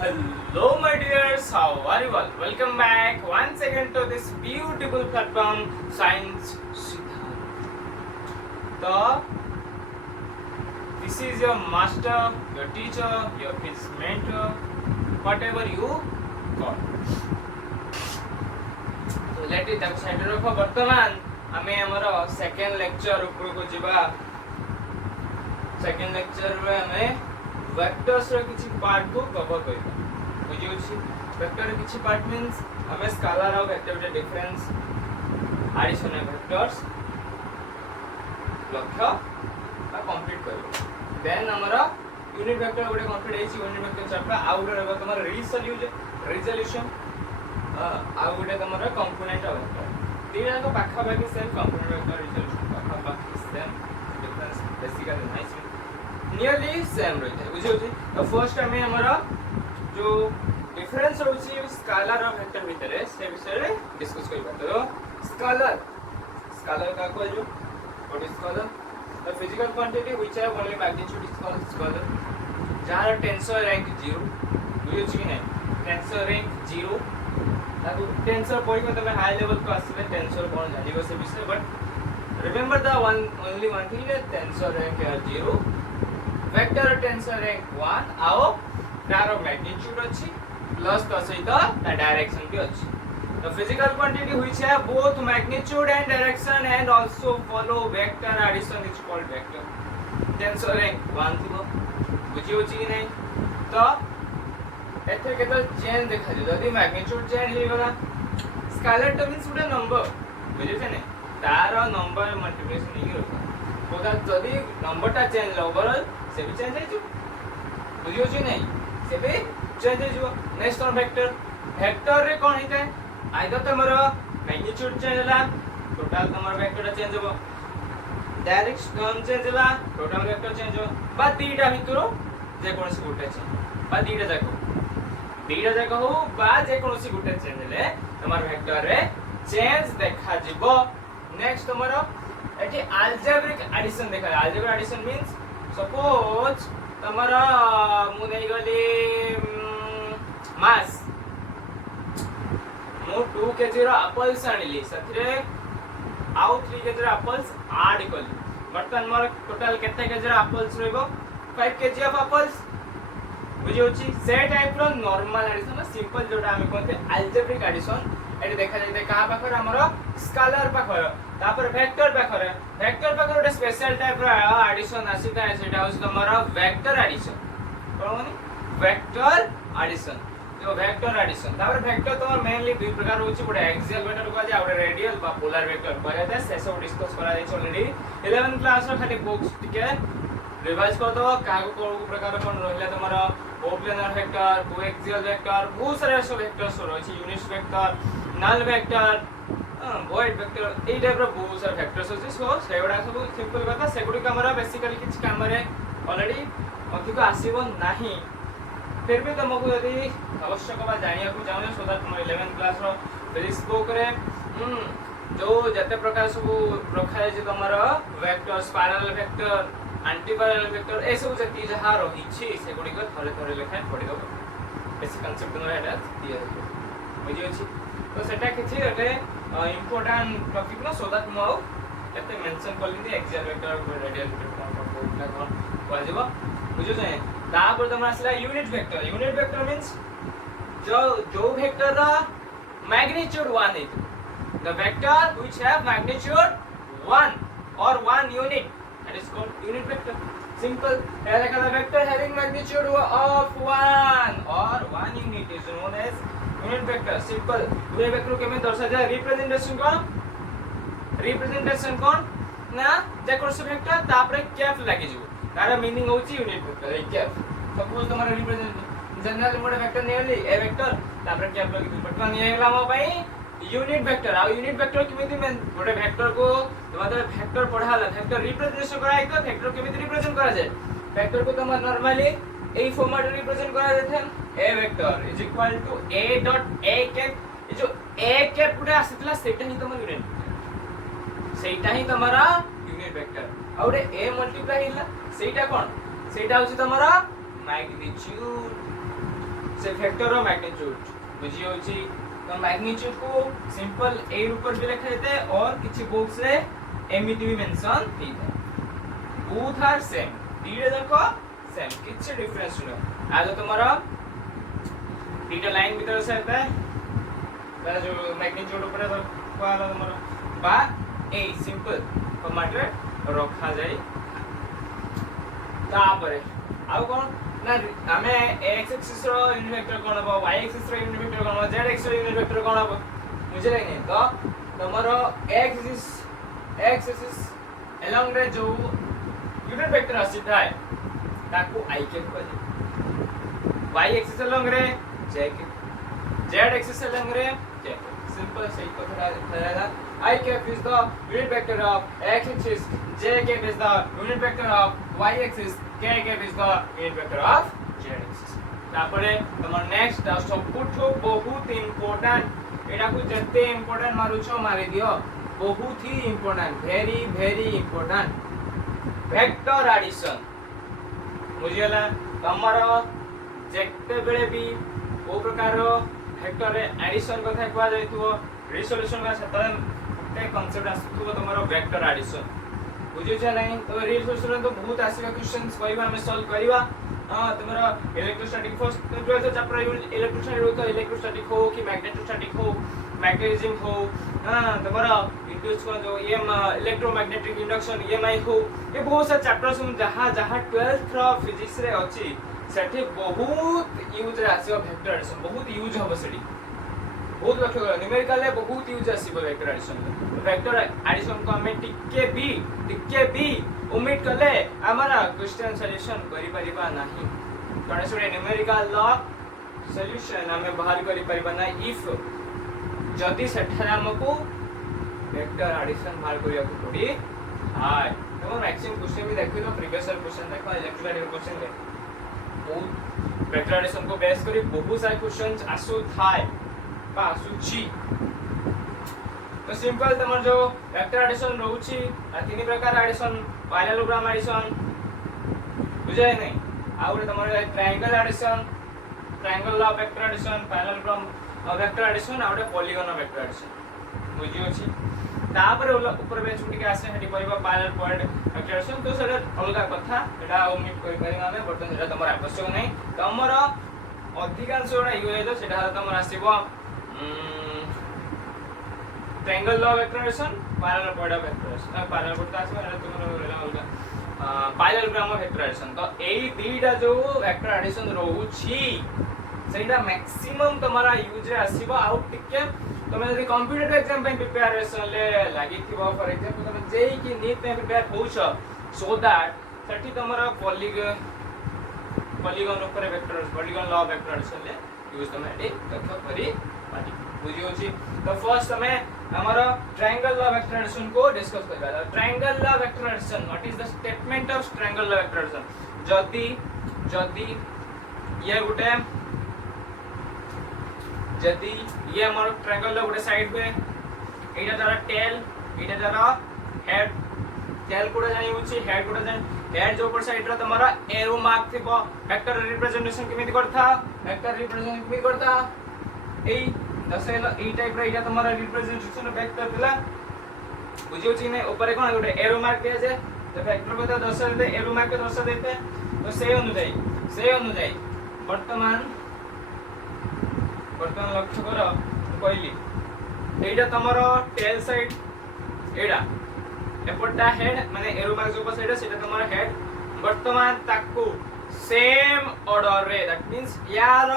Hello, my dears. How are you all? Welcome back once again to this beautiful platform, Science Siddharth. So, this is your master, your teacher, your his mentor, whatever you call. So, let it side रखो. वर्तमान आमे हमर second lecture ऊपर को जिबा. Second lecture रे हमें vectors रे किछि पार्ट को कवर करबा. बुझियो छी वेक्टर रे किछि पार्ट मींस हमें स्केलर और वेक्टर के डिफरेंस एडिशन ऑफ वेक्टर्स लक्ष्य का कंप्लीट करबो. देन हमरा यूनिट वेक्टर गोटे कंप्लीट हेछि. यूनिट वेक्टर चैप्टर आउ गोटे रहबो तमर रिजोल्यूशन आउ गोटे तमर कंपोनेंट ऑफ वेक्टर. तीन को पाखा बाकी सेम कंपोनेंट वेक्टर रिजोल्यूशन पाखा बाकी same difference basically nice nearly same रहता है. बुझियो छी तो फर्स्ट हमें हमरा जो डिफरेंस होची स्केलर और वेक्टर भीतर से विषय रे डिस्कस करबा. तो स्केलर का कोइ जो what is scalar? The physical quantity which have only magnitude is called scalar. जहां टेंसर रैंक 0 बुझियो छी नै टेंसर रैंक 0 ताको टेंसर पढ़ी को तमे हाई लेवल को आसीले टेंसर कोन जानिबो से विषय. But remember the only one thing that tensor rank 0 vector tensor rank 1 आओ तार मैग्नीट्यूड अछि प्लस द सहित द डायरेक्शन भी अछि. The physical quantity which have both magnitude and direction and also follow vector addition is called vector. Tensor rank 1 थिबो बुझियो छी नै. तो एथे केतो चेंज देखा जे जदी मैग्नीट्यूड चेंज हे गला स्केलर तो मींस उडा नंबर बुझियो छै नै तार नंबर मल्टीप्लिकेशन ही रखा. कोदा जदी नंबर ता चेंज ओवरऑल से भी चेंज हे जो बुझियो छी नै से भी चेंज हे जो. नेक्स्ट ऑन वेक्टर रे कोन हेते आइदर तमरो मैग्नीट्यूड चेंज होला टोटल तमरो वेक्टर चेंज हो. डायरेक्शन चेंज होला टोटल वेक्टर चेंज हो. बा तीटा भितरो जे कोनसी गुटे चेंज बा तीटा जाको हो बा जे कोनसी गुटे चेंज ले तमर वेक्टर रे चेंज देखा जिवो. नेक्स्ट तमरो एठी अलजेब्रिक एडिशन देखा. अलजेब्रिक एडिशन मींस सपोज तमरा मु नै गली मास मु 2 kg रो एप्पल्स आनिली सथरे आउ 3 kg रो एप्पल्स ऐड कली. बर्तन मोर टोटल केते kg रो एप्पल्स रहबो 5 kg ऑफ एप्पल्स बुझियो छी. से टाइप रो नॉर्मल एडिशन सिंपल जोटा हम कोनते अलजेब्रिक एडिशन एटी देखा जाय कहा पाखर हमरो स्केलर पाखर तापर वेक्टर पाखर ओटे स्पेशल टाइप रो एडिशन आसीता सेटा होस तमरो वेक्टर एडिशन. कोनी वेक्टर एडिशन जो वेक्टर एडिशन तापर वेक्टर तमर मेनली दुई प्रकार होची. गोटे एक्सियल वेक्टर को जे ओटे रेडियल बा पोलर वेक्टर को जाय से सब डिस्कस करा जाय ऑलरेडी 11th क्लास रो खाली बुक्स टिके रिवाइज कर दो. कागो को प्रकार कोन रहले तमरो कोप्लेनर वेक्टर कोएक्सियल वेक्टर बहुत सारे सब वेक्टर्स रहछि. Unit vector null vector void vector ए टाइप रो बहुत सारे वेक्टर्स अछि. सो सेगुडा सब सिंपल कथा सेगुडी हमरा बेसिकली किछ काम रे ऑलरेडी अधिक आसीबो नाही. फिर भी तुमको यदि आवश्यक बा जानिया को चाहो सो दैट तुम 11th क्लास रो फिजिक्स बुक रे जो जते प्रकार सब रखा है जे तमरो vector spiral vector anti parallel vector ए सब जति जहा रही छी सेगुडी को थरे लेखा पढि दो. बेसिक कांसेप्ट न हेडा दिया बुझियो छी. तो सेटा किछि एटे इंपोर्टेंट टॉपिक न सो दैट मो एते मेंशन करली दे एक्सियल वेक्टर को रेडियल वेक्टर कोन वाजिबो बुझियो छै. तापर तमरा आसला यूनिट वेक्टर मींस जो वेक्टर रा मैग्नीट्यूड 1 है the vector which have magnitude 1 और 1 unit that is called unit vector. Simple. Here like the vector having magnitude of 1 or 1 unit is known as unit vector. Simple. unit vector के में दर्शा जाए representation कौन ना जे कोन से vector तापर cap लागि जो तार मीनिंग होची unit vector A cap. Suppose तुम्हारा रिप्रेजेंट जनरल मोड वेक्टर नेली ए वेक्टर तापर कैप लागि बटन ये गेला मो पई यूनिट वेक्टर. आ यूनिट वेक्टर केमिति में गोटे वेक्टर को मतलब वेक्टर पढ़ाला वेक्टर रिप्रेजेंटेशन कराई तो वेक्टर केमिति रिप्रेजेंट करा जाय. वेक्टर को तुम नॉर्मली ए फॉर्मेट रे रिप्रेजेंट करा जाथे ए vector is equal to a dot a cap. जो a कैप पुरा आसीतला सेटा ही तुम यूनिट सेटा ही तुम्हारा यूनिट वेक्टर. आउडे a मल्टीप्लाई हिला सेटा कोन सेटा होची तुम्हारा मैग्नीट्यूड. से वेक्टर रो मैग्नीट्यूड बुझी होची तो मैग्नीट्यूड को सिंपल ए ऊपर भी लिखा देते और किछि बुक्स रे एमिति भी मेंशन दी है बोथ आर सेम दीडे देखो सेम किछि डिफरेंस न आगे तुम्हारा दीटा लाइन भीतर से आता है जो मैग्नीट्यूड ऊपर वाला तुम्हारा बा ए सिंपल फॉर्मेट रखा जाए तापरे आउ कोन ना हमें x एक्सिस रो यूनिट वेक्टर कोन हो y एक्सिस रो यूनिट वेक्टर कोन हो z एक्सिस रो यूनिट वेक्टर कोन हो मुझे लगे तो तुम्हारा x एक्सिस अलोंग रे जो यूनिट वेक्टर आसीता है ताको i के कहले y एक्सिस अलोंग रे j के z एक्सिस अलोंग रे j सिंपल सही कथा लिखा I cap is the unit vector of x axis, j cap is the unit vector of y axis, k cap is the unit vector of z axis. तापरे तमर next सबुठो बहुत important एडा को जते important मारुछो मारि दियो बहुत ही important very important vector addition बुझियला तमर जेते बेले भी ओ प्रकार वेक्टर एडिशन कथा कहवा जायथुओ रिसोल्यूशन का सतन कॉन्सेप्ट आसुथुबो तमरो वेक्टर एडिशन बुझिछ नै तो रिसोल्यूशन तो बहुत आसीबा क्वेश्चंस करिवा हम सॉल्व करिवा तमरो electrostatic first 12th chapter electrostatic हो तो इलेक्ट्रोस्टैटिक हो कि मैग्नेटोस्टैटिक हो मैग्नेटिज्म हो तमरो इंड्यूस को जो एम इलेक्ट्रोमैग्नेटिक इंडक्शन EMI हो ये बहुत सा चैप्टर्स हम जहां 12th रो फिजिक्स रे अछि सेठी बहुत यूज रे आसीबा वेक्टर एडिशन बहुत यूज हो बसडी बहुत लक्ष्य करो न्यूमेरिकल ले बहुत यूज आसीबो वेक्टर एडिशन को हमें टिके भी उम्मीद करले हमारा क्वेश्चन सॉल्यूशन करि परिबा नाही कारण से न्यूमेरिकल लॉ सॉल्यूशन हमें बाहर करि परिबा ना इफ जदि सेठा हमको वेक्टर एडिशन बाहर करिया को पड़ी हाय तो मैक्सिमम क्वेश्चन भी देखो तो प्रीवियस क्वेश्चन देखो इलेक्ट्रिकल क्वेश्चन ले बहुत वेक्टर एडिशन को बेस करी बहुत सारे क्वेश्चंस आसु थाय आसुची तो सिंपल तमर जो वेक्टर एडिशन रहउची तीन प्रकार एडिशन पैरेललोग्राम एडिशन बुझाय नै आउरे तमर triangle addition triangle of vector addition parallelogram vector addition आउरे पॉलीगन वेक्टर एडिशन बुझी अछि तापर ऊपर बेच उठी के आसे हटी परिबा पैरेलल पॉइंट वेक्टर एडिशन तो सेटा अलगा कथा एटा ओमिट करि पारि हमें बर्तन जेटा तमर आवश्यक नै तमर अधिकांश ओरा यूज है सेटा तमर आसीबो triangle law vector addition parallel point of vector addition parallel point आसे एटा तुमरो रहला अलगा पैरेललोग्राम वेक्टर एडिशन तो एई दीटा जो वेक्टर एडिशन रहउची सेटा मैक्सिमम तुम्हारा यूज रे आसीबो आउ टिके तमे यदि कंप्यूटर एग्जाम पे प्रिपरेशन ले लागि थिबो फॉर एग्जांपल तमे जेई कि नीट पे प्रिपेयर होउछ सो दैट सेठी तुम्हारा पॉलीगन ऊपर vector polygon law vector addition ले यूज तमे एडी तथ्य करी पाटी बुझी होची तो फर्स्ट हमें हमारा ट्रायंगल लॉ वेक्टर एडिशन को डिस्कस करबा triangle law vector addition what is the statement of triangle law vector addition जदी ये हमारा ट्रायंगल लॉ गोटे साइड पे एटा तारा टेल एटा तारा हेड टेल कोडा जानि होची हेड कोडा जानि हेड जो ऊपर साइड रो तुम्हारा एरो मार्क थिबो वेक्टर रिप्रेजेंटेशन केमिति करथा वेक्टर रिप्रेजेंट केमिति करथा एई दसेला एई टाइप रो एटा तुम्हारा रिप्रेजेंटेशन वेक्टर दिला बुझियो छी नै ऊपर कोन गोटे एरो मार्क दिया जे तो वेक्टर को तो दर्शा देते एरो मार्क को दर्शा देते तो से अनुଯାयी वर्तमान लक्ष्य करो कहली एटा तमरो टेल साइड एटा एपटा हेड माने एरो मार्क जो साइड सेटा तमरो हेड वर्तमान ताकू सेम ऑर्डर रे दैट मींस यार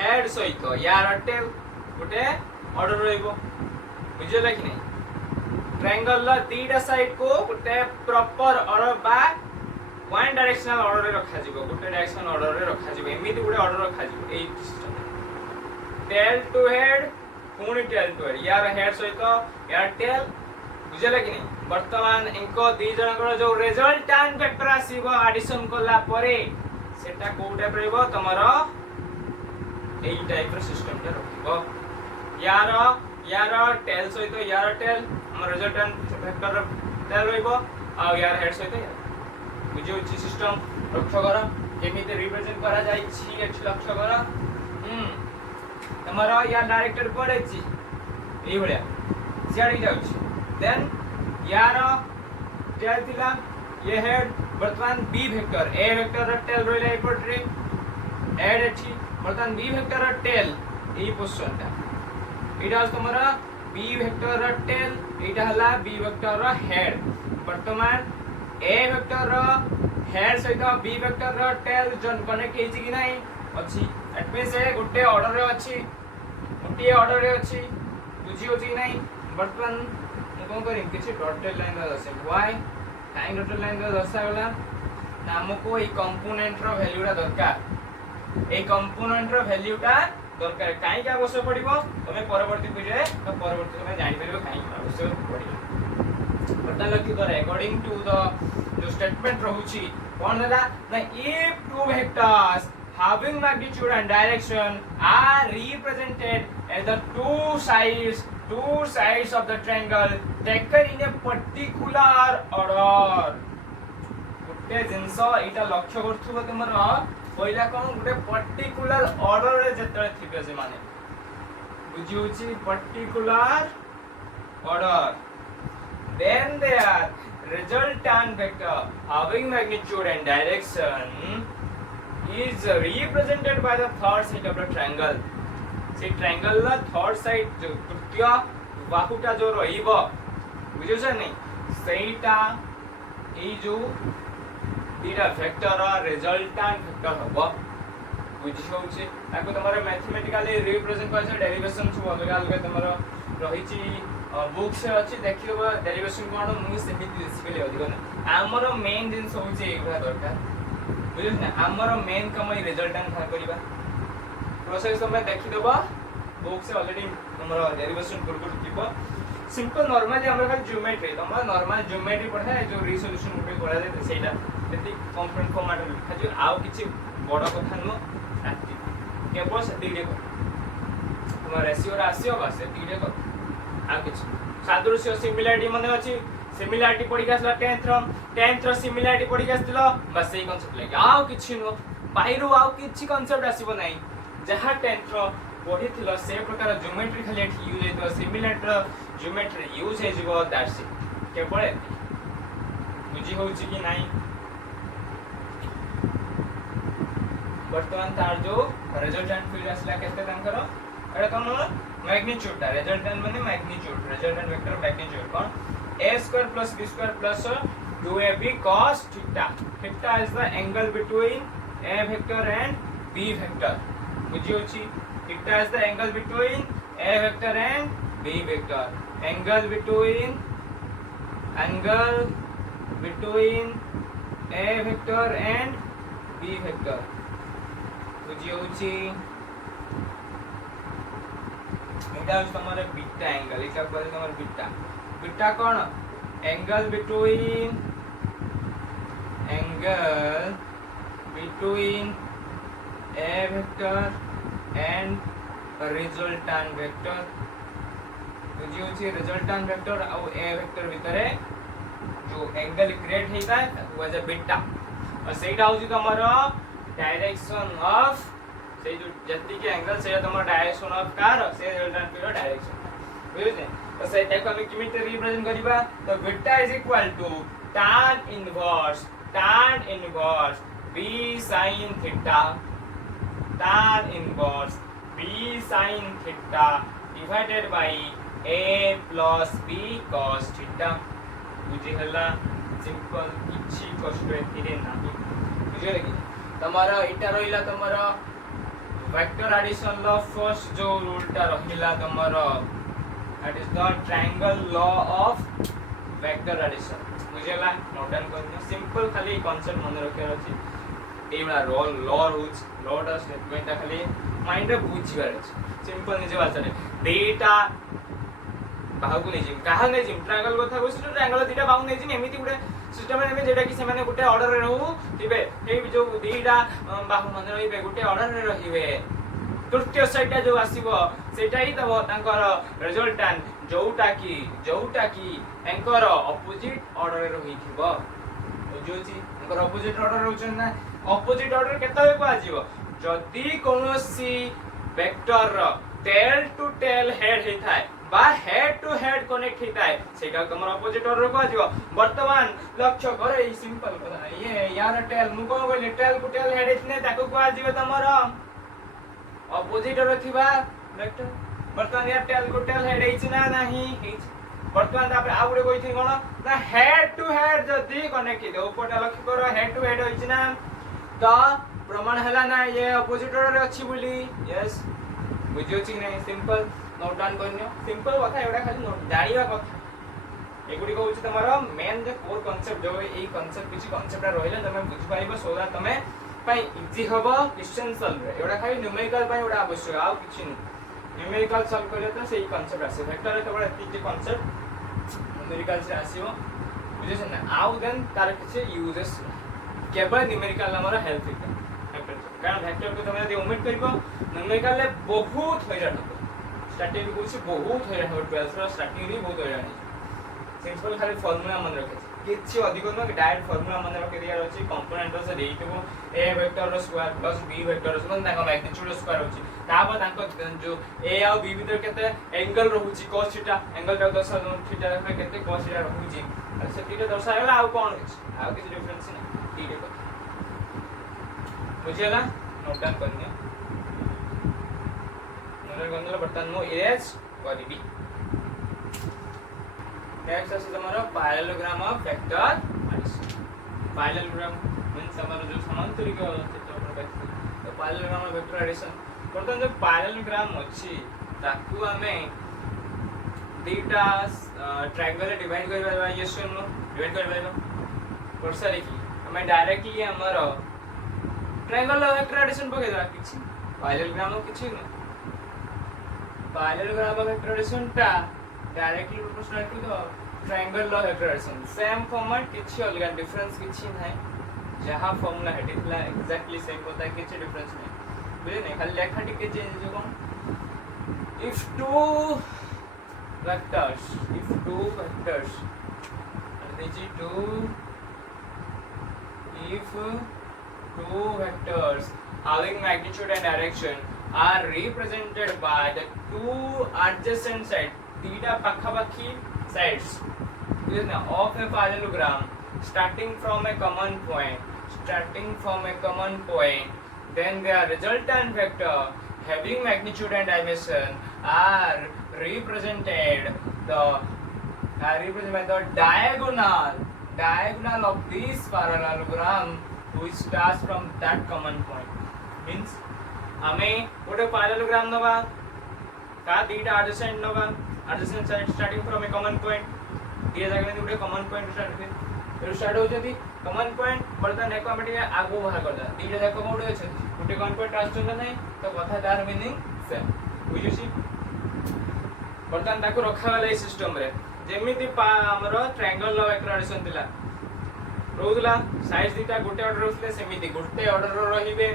हेड सहित यार टेल गोटे ऑर्डर रहइबो बुझियला कि नै ट्रायंगल ला तीटा साइड को गोटे प्रॉपर ऑर्डर बा वन डायरेक्शनल ऑर्डर रे रखा जिवो गोटे डायरेक्शनल ऑर्डर रे रखा जिवो एमिति गोटे ऑर्डर रखा जिवो एई सिस्टम टेल टू हेड पुणी टेल टू हेड यार हेड सहित यार टेल बुझियला कि नै वर्तमान इनको दी जनकर जो रिजल्टेंट वेक्टर आसीबो एडिशन करला परे सेटा को टाइप रहइबो तमरो एई टाइप रो सिस्टम के रखिबो यार टेल सहित यार टेल हम रिजल्टेंट वेक्टर टेल रहइबो आ यार हेड सहित बुझियो छि सिस्टम लक्ष्य करा केमिति रिप्रेजेंट करा जाई छी एठी लक्ष्य करा तमरा या डायरेक्टर पड़े छी एई भलिया सियाडी जाउछ देन यार टेल थिला ये हेड वर्तमान बी वेक्टर ए वेक्टर र टेल रोइला एपट रे एड एठी वर्तमान बी वेक्टर र टेल एई पोजीशन ता एटा तमरा बी वेक्टर र टेल एटा हला बी वेक्टर र हेड वर्तमान ए वेक्टर र हेड सहित बी वेक्टर र टेल जन कनेक्ट हेछि कि नाही अछि एट मींस ए गुटे ऑर्डर रे अछि गुटे ऑर्डर रे अछि बुझी होछि कि नाही वर्तमान मु कोन करिम किछि डॉटेड लाइन द दसे व्हाई काई डॉटेड लाइन द दसा गला नामको ए कंपोनेंट रो वैल्यू रा दरकार ए कंपोनेंट रो वैल्यू टा दरकार काई के आवश्यक पड़िबो तमे परवर्ती पीरियड परवर्ती तमे जानि परिबो काई आवश्यक पड़िबो बता लखि करे अकॉर्डिंग टू द जो स्टेटमेंट रहुची कोन हला ना if two vectors having magnitude and direction are represented as the two sides of the triangle taken in a particular order गुटे जिंस एटा लक्ष्य करथुबो तमर पहिला कोन गुटे पर्टिकुलर ऑर्डर रे जतले थिबे जे माने बुझी होची particular order then their resultant vector having magnitude and direction is represented by the third side of the triangle से triangle ला third side जो तृतीय बाहुटा जो रहिबो बुझियो छ नै सेटा ए जो दीटा वेक्टर रिजल्टेंट वेक्टर हबो बुझियो छ ताको तमरा मैथमेटिकली रिप्रेजेंट करछ डेरिवेशन सब अलग अलग तमरा रहिची बुक से अछि देखिबो डेरिवेशन कोन मु सेमिति बेसिकली अधिक ना हमर मेन जिंस होछि एगुडा दरकार बुझियो ना हमर मेन काम ई रिजल्टेंट बाहर करबा प्रोसेस हम देखि देबा बुक से ऑलरेडी हमर डेरिवेशन गुरगुर थिबो सिंपल नॉर्मली हमर खाली ज्योमेट्री तमरा नॉर्मल ज्योमेट्री पढा जो रिसोल्यूशन उठे करा दे सेटा एति कंपोनेंट फॉर्मेट में खाली आउ किछि बड़ कथा न आति केवल से दिडे को हमर रेशियो राशियो बस दिडे को आ किछि सादृश्य सिमिलरिटी माने अछि सिमिलरिटी पढि गसला 10th रो सिमिलरिटी पढि गसला बस सेही कांसेप्ट लागे आउ किछि न बाहिरु आउ किछि कांसेप्ट आसीबो नै जहा 10th रो पढि थिलो से प्रकार ज्योमेट्री खाली एठी यूज हेतो सिमिलरिटी रो ज्योमेट्री यूज हे जिवो दैट्स इट केवल बुझी होउछि कि नाही वर्तमान तार जो रिजल्टेंट फील्ड आसला केते तांकर एटा कोन मैग्नीट्यूड ता रिजल्टेंट माने magnitude resultant vector magnitude cone a square plus b square plus 2ab cos theta theta is the angle between a vector and b vector बुझियो छी theta is the angle between a vector and b vector angle between a vector and b vector बुझियो छी एटा तमरे beta angle एटा कहले तमर beta beta cone angle between a vector and a resultant vector बुझियो छी resultant vector uh a vector भितरे जो angle create हेता वो जे बीटा और सेटा होची तमरो डायरेक्शन ऑफ से जो जति के एंगल से तमरो डायरेक्शन ऑफ कार से रिजल्टेंट के डायरेक्शन बुझियो तो से टाइप हम किमिति रिप्रेजेंट करिबा तो beta is equal to tan inverse b sin theta tan inverse b sin theta divided by a plus b cos theta बुझि हला सिंपल किछि कष्ट एथिरे नाही बुझियो कि तमारा इटा रहिला तमारा वेक्टर एडिशन लॉ फर्स्ट जो रूल टा रहिला तमारा that is the triangle law of vector addition बुझेला नोट डाउन करना सिंपल खाली कांसेप्ट मन रखे अछि एबला लॉ रूल्स लॉ दा स्टेटमेंट खाली माइंड रे बुझिबार अछि सिंपल निजे भाषा रे देटा बाहु नै जिम काहा नै जिम ट्रायंगल कथा कोस ट्रायंगल दिटा बाहु नै जिम एमिति गुटे सिस्टम रे जेटा कि से माने गुटे ऑर्डर रे रहू थिबे ए जो दिटा बाहु मन रहिबे गुटे ऑर्डर रे रहिबे तृतीय साइडा जो आसीबो सेटा ही तब तांकर रिजल्टेंट जोटा की एंकर ऑपोजिट ऑर्डर रे रहिथिबो बुझोची एंकर ऑपोजिट ऑर्डर रहउछन ना ऑपोजिट ऑर्डर केतबे को आजीव जदी कोनोसी वेक्टर रो टेल टू टेल हेड हे थाए बा हेड टू हेड कनेक्ट हे थाए सेटा तमर ऑपोजिट ऑर्डर को आजीव वर्तमान लक्ष्य करे ई सिंपल कथा ये यार टेल मु को बोले टेल टू टेल हेड इतने ताको को आजीव तमर ऑपोजिट रो थिबा वेक्टर वर्तमान यार टेल को टेल हेड हिच ना नाही हिच वर्तमान तापर आ गुडे कोइथि कोन ना हेड टू हेड जदी कनेक्ट हे ऊपरटा लक्ष्य करो हेड टू हेड हिच ना तो प्रमाण हला ना ये ऑपोजिट ऑर्डर अछि बोली यस बुझियो छि नै सिंपल नोट डाउन करनियो सिंपल कथा एडा खाली नोट जानिबा कथा एगुडी कहउछि तमारो मेन जे कोर कांसेप्ट जो ए कांसेप्ट किछि कांसेप्ट रहिला तमे बुझि पाइबो सोदा तमे पई इजी हबो क्वेश्चन सॉल्व रे एडा खाली न्यूमेरिकल पई एडा आवश्यक आ किछि नै न्यूमेरिकल सॉल्व करले तो सेही कांसेप्ट आसे वेक्टर केवल एति कांसेप्ट न्यूमेरिकल से आसीबो बुझिस ना आउ देन तार किछि यूजेस केवल न्यूमेरिकल हमर हेल्प वेक्टर कारण वेक्टर को तमे यदि ओमिट करबो न्यूमेरिकल ले बहुत हैरान हो स्टार्टिंग को से बहुत हैरान हो 12 रो स्टार्टिंग रे बहुत हैरान सिंपल खाली फार्मूला मन रखे किछि अधिक न डायरेक्ट फार्मूला मन रखे दिया अछि कंपोनेंट से देइतबो a वेक्टर रो स्क्वायर प्लस b वेक्टर रो ताका मैग्नीट्यूड स्क्वायर होछि तापर ताको जो a आ b भीतर केते एंगल रहउछि cos थीटा एंगल टा 10 थीटा में केते cos थीटा रहउछि आ से थीटा दर्शायला आ कोन अछि आ किछि डिफरेंस नै ठीक है बुझियला नोट डाउन करनिया नोट गंदला बटन मो इरेज करबी नेक्स्ट আছে তোমার parallelogram of vector addition parallelogram means আমার जो समांतरिक चित्र पर बैठे तो parallelogram of vector addition बर्तन जो parallelogram अछि ताकू हमें दीटा ट्रायंगल डिवाइड करबा यस नो डिवाइड करबा परसा लिखी हमें डायरेक्टली हमर ट्रायंगल of vector addition पके दा किछि parallelogram किछि न parallelogram of vector addition ता directly proportional to the triangle law vector addition same format किछि अलग डिफरेंस किछि नै जहां फार्मूला हेटिला एग्जैक्टली सेम होता है किछि डिफरेंस नै बुझे नै खाली लेखा टिके चेंज जो कोन if two vectors and this is if two vectors having magnitude and direction are represented by the two adjacent sides theta pakhabakhi sides of a parallelogram starting from a common point then their resultant vector having magnitude and dimension are represented by the diagonal of this parallelogram which starts from that common point means हमें गोटे parallelogram नबा का दीटा adjacent नबा adjacent side starting from a common point दिया जाके में गोटे common point start कर स्टार्ट हो जदी common point बर्तन एको हम टिके आगो बाहर कर दा दीटा जाको कोडे अछि गोटे common point आछन नै तो कथा तार मीनिंग सेम बुझिछि बर्तन ताको रखा वाला ए सिस्टम रे जेमिति हमरो ट्रायंगल लो वेक्टर एडिशन दिला रोदला साइज दीटा गोटे ऑर्डर होसले सेमिति गोटे ऑर्डर रो रहिबे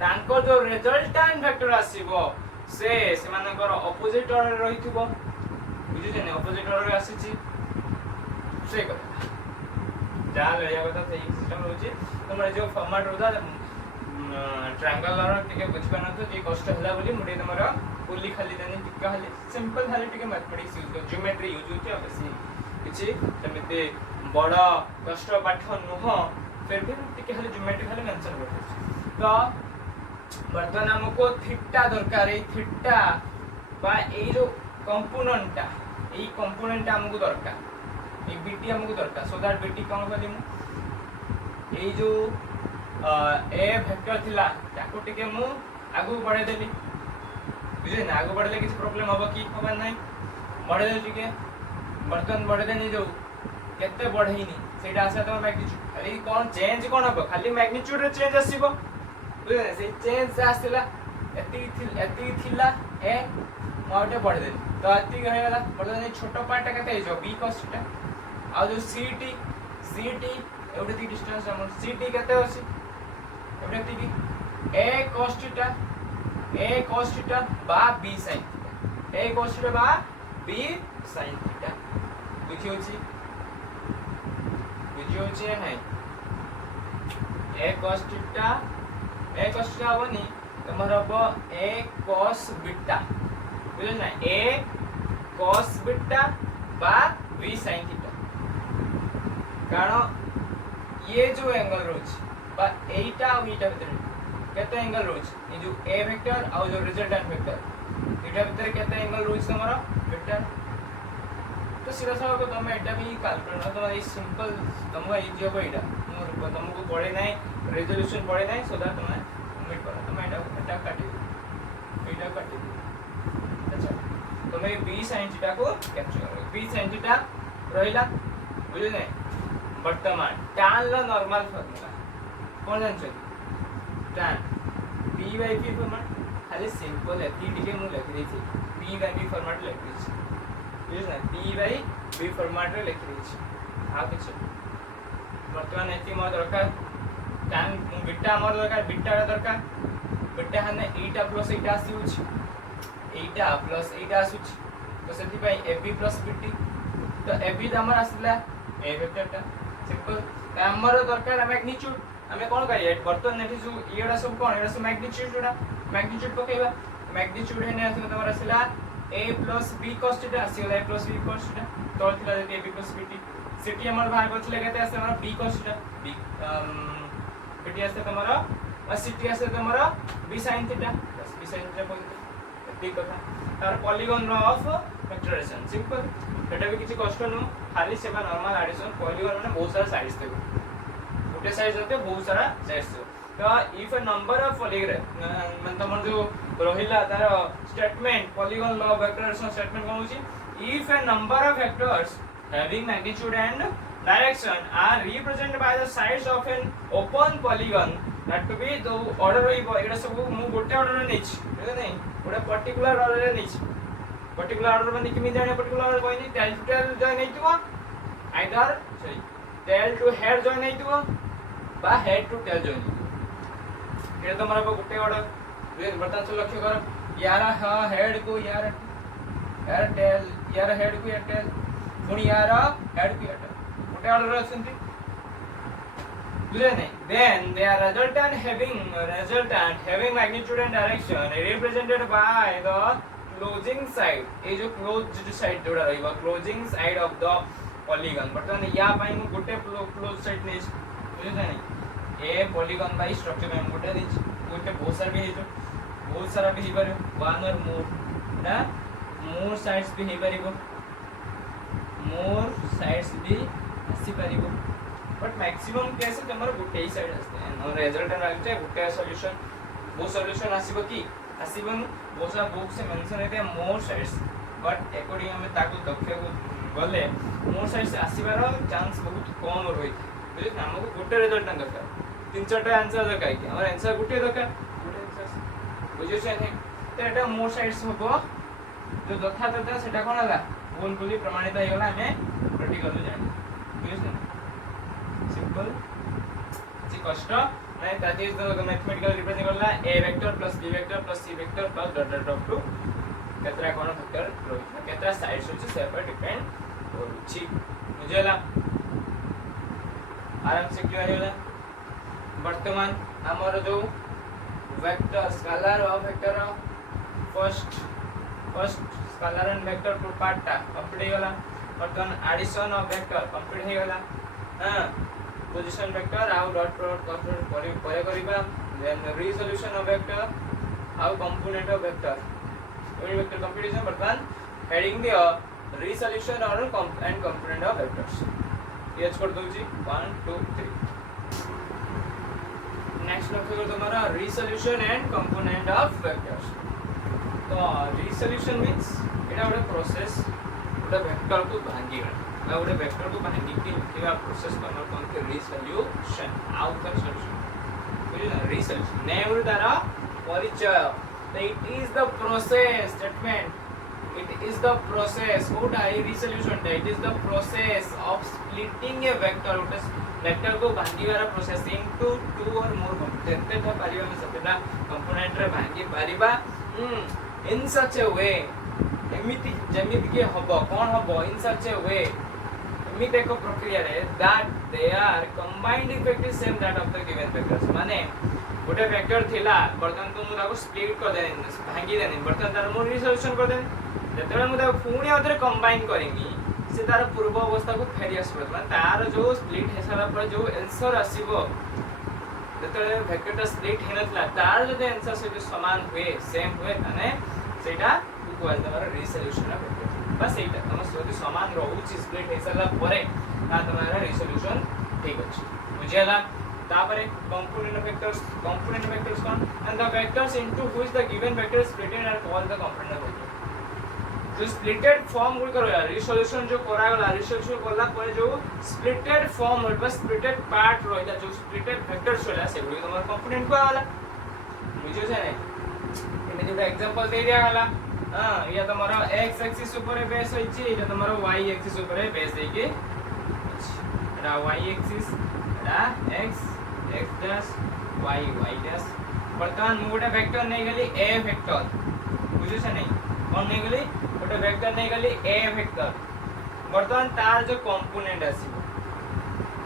तांको जो रिजल्टेंट वेक्टर आसीबो से मानकर ऑपोजिट ऑर्डर रहिथिबो बुझिजे ने ऑपोजिट ऑर्डर आसीची से कथा जा लेया कथा से सिस्टम होची तमरे जो फॉर्मेट होता ट्रायंगल रो टिके बुझ पाना तो जे कष्ट हला बोली मुडे तमरा फुल्ली खाली देने टिका खाली सिंपल खाली टिके मैथमेटिक्स यूज कर ज्योमेट्री यूज होची अबसी किछि समिति बड़ा कष्ट पाठ नुह फिर भी टिके खाली ज्योमेट्री खाली मेंशन करते तो वर्तमान हमको थीटा दरकार ए थीटा बा ए जो कंपोनेंट हमको दरकार ए बीटी हमको दरकार सो दैट बीटी कोन करी मु ए जो ए वेक्टर थिला ताको टिके मु आगु बढ़े देली बुझे ना आगु बढ़ले किछ प्रॉब्लम होबो की होबा नै बढ़े दे टिके वर्तमान बढ़े देनी जो केते बढ़ेनी सेटा आसा त मैग्नीट्यूड खाली कोन चेंज कोन होबो खाली मैग्नीट्यूड रे चेंज आसीबो बुझे से चेंज आसिला एती थिला ए मोटे बढ़ दे तो एती हेला बर्तन छोटो पार्ट केते जो b cos थीटा आ जो ct एवढे ती डिस्टेंस हम ct केते होसी एवढे ती की a cos थीटा बा b sin theta a cos theta बा b sin थीटा बुझियो छी है ए cos थीटा होनी तमर हबो ए cos बीटा बुझल ना ए cos बीटा बा v sin थीटा कारण ये जो एंगल रोज बा एटा और एटा भीतर केते एंगल रोज ये जो ए वेक्टर और जो रिजल्टेंट वेक्टर एटा भीतर केते एंगल रोज तमरो वेक्टर तो सीधा साधा को तुम एटा भी कैलकुलेट तो ये सिंपल तुमको इजी हो एटा मोर तुमको पड़े नहीं रेजोल्यूशन पड़े नहीं सो दैट तुम मिट करो तुम एटा काटी अच्छा तुम b sin थीटा को कैप्चर करो b sin थीटा रहिला बुझे नहीं वर्तमान tan ला नॉर्मल फार्मूला कोन जानछ tan p/p फॉर्मेट खाली सिंपल है टी टिके मु लिख देछि p/p फॉर्मेट लिख देछि बुझे ना p/p फॉर्मेट रे लिख देछि आ किछ वर्तमान एति म दरकार tan बीटा मोर दरकार बीटा दरकार बीटा हने एटा प्लस एटा आसीउछ एटा प्लस एटा आसुछ तो सेति पई ab प्लस bt तो ab हमर आसला ए वेक्टरटा सिंपल हमर दरकार मैग्नीट्यूड हमें कोन करिए वर्तमान नेटी जो एडा सब कोन एडा सब मैग्नीट्यूड पकेबा मैग्नीट्यूड हेने आसला तमर आसला a plus b cos theta आसीला a plus b cos theta तो थिला जे a plus bt सिटी हमर बाहर करछले केते आसे हमर b cos theta b bt आसे तमर और सिटी आसे तमर b sin थीटा बस b sin थीटा पॉजिटिव ठीक कथा तार polygon law of factorisation simple एटा भी किछि कष्ट न खाली सेवा नॉर्मल एडिशन पॉलीगॉन माने बहुत सारा साइड्स थे गोटे साइड होते बहुत सारा साइड्स तो if a number of polygon मतलब तमर जो रहिला तार statement polygon law of factorisation statement कोन होची if a number of vectors having magnitude and direction are represented by the sides of an open polygon that to be the order होइबो एटा सब मु गोटे ऑर्डर रे नेछि बुझे नै गोटे पर्टिकुलर ऑर्डर रे नेछि पर्टिकुलर ऑर्डर माने किमि जाने पर्टिकुलर ऑर्डर कोइनी टेल टू टेल जॉइन हेतिबो either sorry tail to head join हेतिबो बा हेड टू टेल जॉइन एटा तमरा गोटे ऑर्डर जे बर्तन से लक्ष्य कर यार हां हेड को यार टेल यार हेड को यार टेल पुणी यार हेड को यार गोटे ऑर्डर अछंती बुझे नहीं then they are resultant having magnitude and direction represented by the closing side ए जो closed side जोड़ा रहइबा closing side of the polygon बर्तमान या पाई मु गोटे closed side ने बुझे नहीं ए polygon बाई स्ट्रक्चर में गोटे दिछ गोटे बहुत सारा भी हेतो बहुत सारा भी हिबार वन और मोर ना मोर साइड्स भी हिबारिबो मोर साइड्स भी आसी पारिबो बट मैक्सिमम केस तमर गोटे ही साइड आस्ते और रिजल्टेंट आइते गोटे सॉल्यूशन वो सॉल्यूशन आसीबो की आसीबन बोसा बुक से मेंशन हेते मोर साइड्स बट अकॉर्डिंग हमें ताको दक्ष को गले मोर साइड्स आसीबार चांस बहुत कम रही बुझे हमको गोटे रिजल्टेंट दरकार तीन चारटा आंसर दरकार कि हमर आंसर गोटे दरकार गोटे आंसर बुझे छै नै तो एटा मोर साइड्स होबो जो तथा तथा सेटा कोन हला बोल बोली प्रमाणित हो गला हमें प्रैक्टिकल जानि बुझे छै सिंपल जी कष्ट नहीं that is the mathematical represent करला a vector plus b vector plus c vector plus dot dot of to केतरा कोन वेक्टर रही केतरा साइड्स होची से पर डिपेंड होची बुझेला आराम से क्लियर होला वर्तमान हमर जो vector scalar of vector first scalar and vector two part ता कंप्लीट होला वर्तमान एडिशन ऑफ वेक्टर कंप्लीट हे होला हां position vector how dot product pare kariba then resolution of vector how component of vector every vector computation but heading the resolution or and component of vectors yes कर दोची 1 2 3 next लक्ष्य कर तुम्हारा resolution and component of vectors तो resolution means एटा ଗୋଟେ process ଗୋଟେ vector को भांगी गला मैं ଗୋଟେ वेक्टर को भांगी के लिखिबा प्रोसेस तमर कोन के रिसोल्यूशन आउट कर सॉल्यूशन बुझिला रिसोल्यूशन नेम द्वारा परिचय तो it is the process statement it is the process what I resolution it is the process of splitting A vector vector को भांगीवार प्रोसेस इनटू टू और मोर कंपोनेंट जेते Paribas में सतेटा component रे भांगी पारिबा इन सच ए वे एमिति जेमिति के हबो कोन हबो इन सच ए वे एमित एक प्रक्रिया रे that they are combined effect is same that of the given vectors माने गोटे वेक्टर थिला बर्तन तो मु ताको स्प्लिट कर देनी भांगी देनी बर्तन तार मु रिसोल्यूशन कर देनी जेतेबे मु ताको पुणी आउथरे कंबाइन करेमी से तार पूर्व अवस्था को फेरी आसबो माने तार जो स्प्लिट हे सारा पर जो आंसर आसीबो जेतेबे वेक्टरटा स्प्लिट हे नथला तार जो आंसर से समान हुए सेम हुए माने सेटा को तमरा रिसोल्यूशन वेक्टर बस एटा तम सो समान रहउची स्प्लिट हे सारा परे ता तमरा रिसोल्यूशन ठीक अछि बुझियला तापरे component vectors कौन and the vectors into which the given vector is split are called the component vector जो splitted form गुड करो यार रिसोल्यूशन जो करा गला रिसोल्यूशन करला परे जो splitted form और बस splitted part रहला जो splitted vectors रहला से गुडी तमर component को आला बुझियो छै नै एमे जो एग्जांपल दे दिया गला हां या तमरा x एक्सिस ऊपर बेस होई छी या तमरा y एक्सिस ऊपर बेस दे के एटा y एक्सिस एटा x x dash y y dash वर्तमान मु गोटे वेक्टर नै गली a वेक्टर बुझियो छै नै कोन नै गली गोटे वेक्टर नै गली a वेक्टर वर्तमान तार जो कंपोनेंट आसीबो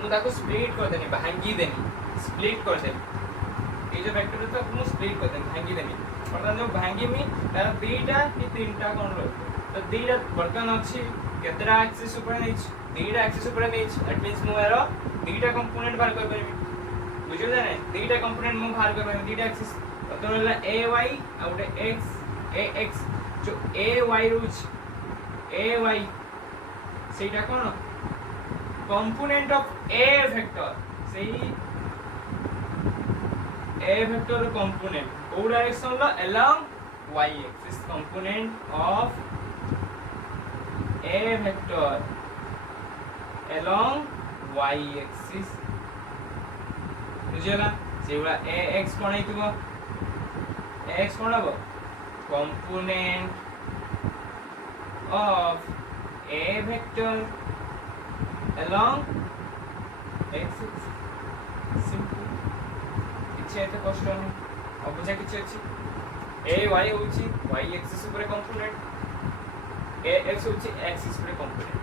मु ताको स्प्लिट कर देनी भांगी देनी स्प्लिट कर देनी ए जो वेक्टर तो मु स्प्लिट कर देनी भांगी देनी वर्तमान जो भांगी मी तार दुईटा कि तीनटा कोन रो तो दुईटा वर्तमान अछि केतरा एक्सिस ऊपर नै दुईटा एक्सिस ऊपर नै दैट मींस मु एरो दुईटा कंपोनेंट बाहर कर परबी बुझियो जाने दुईटा कंपोनेंट मु बाहर कर परबी दुईटा एक्सिस तो होला ay आ उटे x ax जो ay रुच ay सेटा कोन कंपोनेंट ऑफ a वेक्टर सेही a वेक्टर कंपोनेंट ओ डायरेक्शन ला along y axis component of a vector along y axis बुझियला सेउला ax cone हेतिबो x कोन हबो component of a vector along x axis simple किछे तो कष्ट नै अब बुझा किछे अछि a y होछि y axis ऊपर कंपोनेंट a x होछि x axis ऊपर कंपोनेंट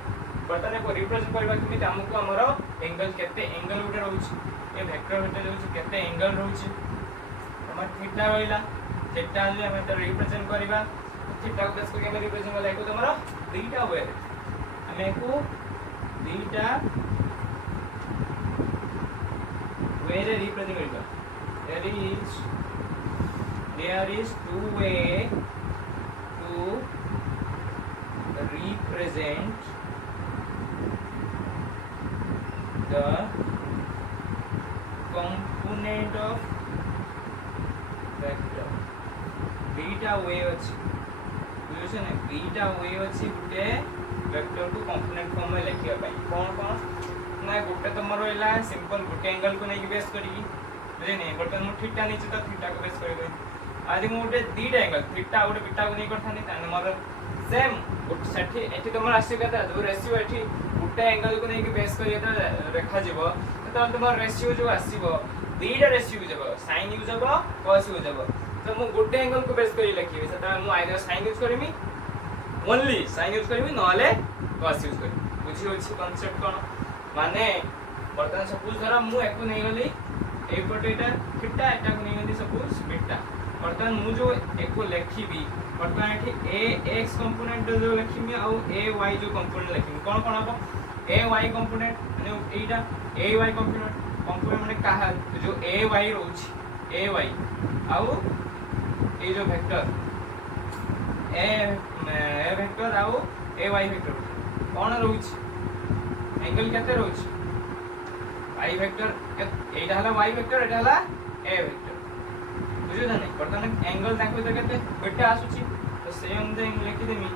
बर्तन को रिप्रेजेंट करबा कि हमको हमरो एंगल केते एंगल उठे रहउछि ए वेक्टर उठे रहउछि केते एंगल रहउछि हमर थीटा रहिला थीटा जे हम त रिप्रेजेंट करबा थीटा को बेस करके रिप्रेजेंट करला एको हमरो दुईटा वे हमें को दुईटा वे रे रिप्रेजेंट करबा there is two way to represent the component of vector beta वे अछि बुझियो ने बीटा वे अछि गुटे वेक्टर को कंपोनेंट फॉर्म में लिखिया पई कोन ना गुटे तमरो इला सिंपल गुटे एंगल को नै बेस करी बुझे नै बटन मु थीटा नीचे तो थीटा को बेस करी आदि मु गुटे दीटा एंगल थीटा गुटे बीटा को नै करथानी ताने मोर सेम गुटे सेठी एठी तमर आसी कता जो रेशियो एठी गुटे एंगल को नै बेस करी त रेखा जीवो तो तमर रेशियो जो आसीबो दीटा रेशियो जब sin यूज हबो cos यूज हबो तो मु गुटे एंगल को बेस करी लिखिबे सेटा मु आइदर sin यूज करमी ओनली sin यूज करमी नले cos यूज करमी बुझी होछि कांसेप्ट कोन माने बर्तन सपोज धरा मु एको नै गली ए पटेटा थीटा एटा को नै गली सपोज बीटा बर्तन मु जो एको लिखिबी बर्तन एठी a x कंपोनेंट जो लिखिमी आ a y जो कंपोनेंट लिखिमी कोन कोन हबो a y कंपोनेंट माने एटा a y कंपोनेंट माने काहा जो a y रोछि a y आउ ए जो वेक्टर a वेक्टर आउ a y वेक्टर कोन रोछि एंगल केते रोछि y वेक्टर एटा हला y वेक्टर एटा हला a वेक्टर बुझियो ना बर्तन एंगल ताको तो केते बेटा आसुछि तो सेम देन लिखि देमी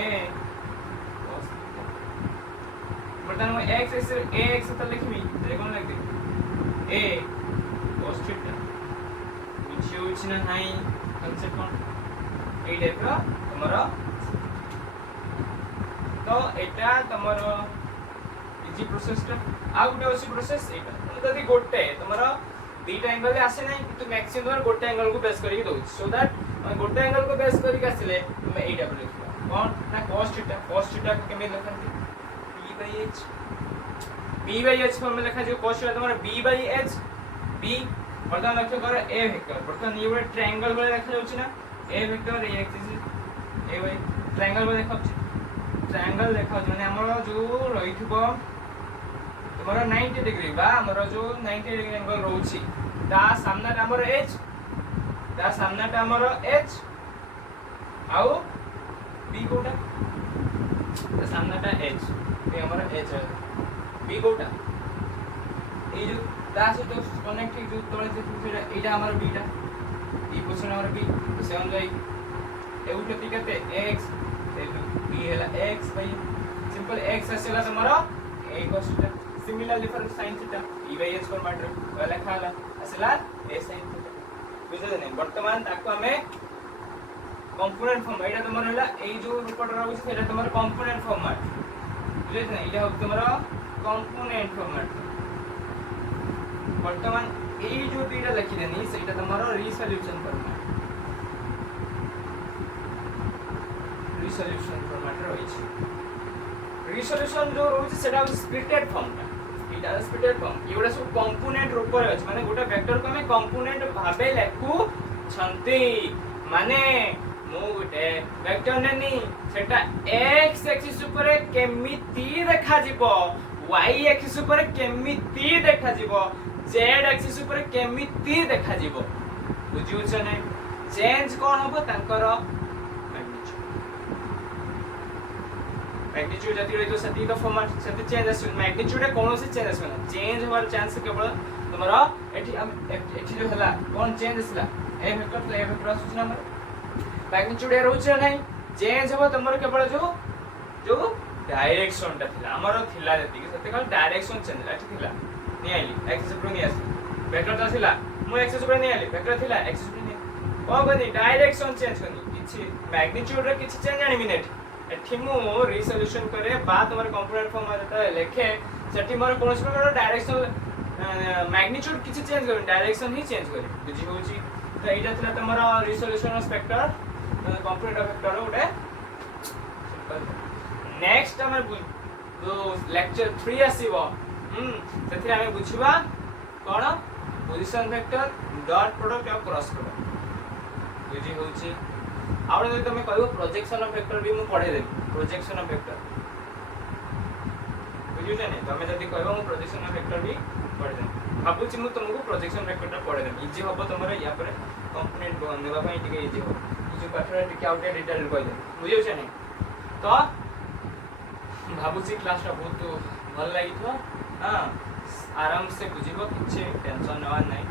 a बर्तन में x तो लिखमी तो कोन लिख दे a cos थीटा बुझियो छि ना हाई कांसेप्ट कोन ए टाइप रो हमरो तो एटा तमरो इजी प्रोसेस टा आ गुटे ओसी प्रोसेस एटा जदी गोटे तमरो दीटा एंगल आसे नै कि मैक्सिमम गोटे एंगल को बेस करी दउ सो दैट गोटे एंगल को बेस करी आसिले हम एटा पर लिखबा कोन ना cos थीटा को केमे लिखंती h b by h form में लिखा जो क्वेश्चन है तुम्हारा b by h b वर्तमान लक्ष्य कर a वेक्टर वर्तमान ये गोटे ट्रायंगल वाला देखा जाउची ना a vector a axis a y triangle वाला देखा ट्रायंगल देखा माने हमर जो रहिथिबो तुम्हारा 90 डिग्री बा हमर जो 90 डिग्री एंगल रहउची ता सामना हमर h ता सामना हमर h आउ b कोटा ता सामना h ये हमर h है b कोटा ए जो ता से तो कनेक्ट जो तळे जे सेटा एटा हमर b टा ई पोजीशन हमर b तो से अनुଯାয়ী ए उठती केते x ए b हैला x by simple x आसेला तमरा a cos theta similarly for sin theta e by h format रे लेखाला आसेला a sin थीटा बुझले नै वर्तमान ताको हमें कंपोनेंट फॉर्म एटा तमरा हैला ए जो रूपट रहउ सेटा तमरा कंपोनेंट फॉर्मेट बुझले नै एटा हो तमरा कंपोनेंट फॉर्मेट वर्तमान ए जो दुईटा लिखि देनी सेटा तमरा रिसोल्यूशन फॉर्मेट फॉर्मेट रही छै रिसोल्यूशन जो रही छै सेटा स्प्लिटेड फॉर्म एटा स्प्लिटेड फॉर्म एगुडा सब कंपोनेंट रूप रे अछि माने गोटा वेक्टर को हमें कंपोनेंट भाबे लेखु छंती माने मो गोटे वेक्टर नेनी सेटा x एक्सिस ऊपर केमिति देखा जिवो y एक्सिस ऊपर केमिति देखा जिवो z एक्सिस ऊपर केमिति देखा जिवो बुझियो छ नै चेंज कोन होबो तांकर मैग्नीट्यूड जति रही तो सती तो फॉर्मेट सती चेंज आस मैग्नीट्यूड कोनो से चेंज आसना चेंज होवार चांस केवल तुम्हारा एठी जो हला कोन चेंज आसला ए वेक्टर तो ए वेक्टर सूचना हमर मैग्नीट्यूड ए रहउछ नै चेंज होबो तमर केवल जो डायरेक्शन ता थिला हमर थिला जति के सते कल डायरेक्शन चेंज एठी थिला नि आइली एक्सिस ऊपर नि आसी वेक्टर ता थिला मु एक्सिस ऊपर नि आइली वेक्टर थिला एक्सिस ऊपर नि ओ बनी डायरेक्शन चेंज करनी किछि मैग्नीट्यूड रे किछि चेंज आनी मिनिट एठी मु रिसोल्यूशन करे बा तमर कंपोनेंट फॉर्म में जता लेखे सेठी मोर कोनस प्रकार डायरेक्शन मैग्नीट्यूड किछि चेंज करी डायरेक्शन ही चेंज करी बुझी होची त एटा थिला तमर resolution of vector component of vector उडे नेक्स्ट हमर जो लेक्चर 3 आसीबो सेथि हमें बुझिबा कोन position vector dot product of cross product बुझी होची आउर जदि तमे कहबो प्रोजेक्शन ऑफ वेक्टर भी मु पढे देबी प्रोजेक्शन ऑफ वेक्टर बुझियो ने तमे जदि कहबो मु प्रोजेक्शन ऑफ वेक्टर भी पढे देबी भाबुची मु तुमको प्रोजेक्शन वेक्टर पढे देबी इजी होबो तमरा या पर कंपोनेंट बनेबा पई टिके इजी हो जो पाठरा टिके आउट डिटेल कहि दे बुझियो छ ने तो भाबुची क्लास टा बहुत भल लागि तो हां आराम से बुझिबो किछि टेंशन नवा नै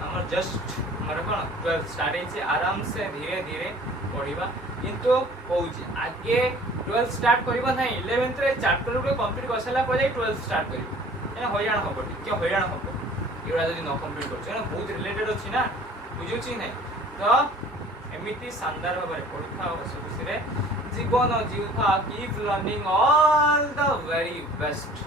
हमर जस्ट हमर कोन 12 स्टार्टिंग से आराम से धीरे धीरे पढिबा किंतु कहूची आगे 12 स्टार्ट करबा नै 11th रे चैप्टर को कंप्लीट करसला परे 12 स्टार्ट करिबो एना होयाण होबो टिके होयाण होबो एरा जदी न कंप्लीट करछ एना बहुत रिलेटेड अछि ना बुझुची नै तो एमिति शानदार भाबरे परीक्षा सब रे जीवन जीवथा keep learning all the very best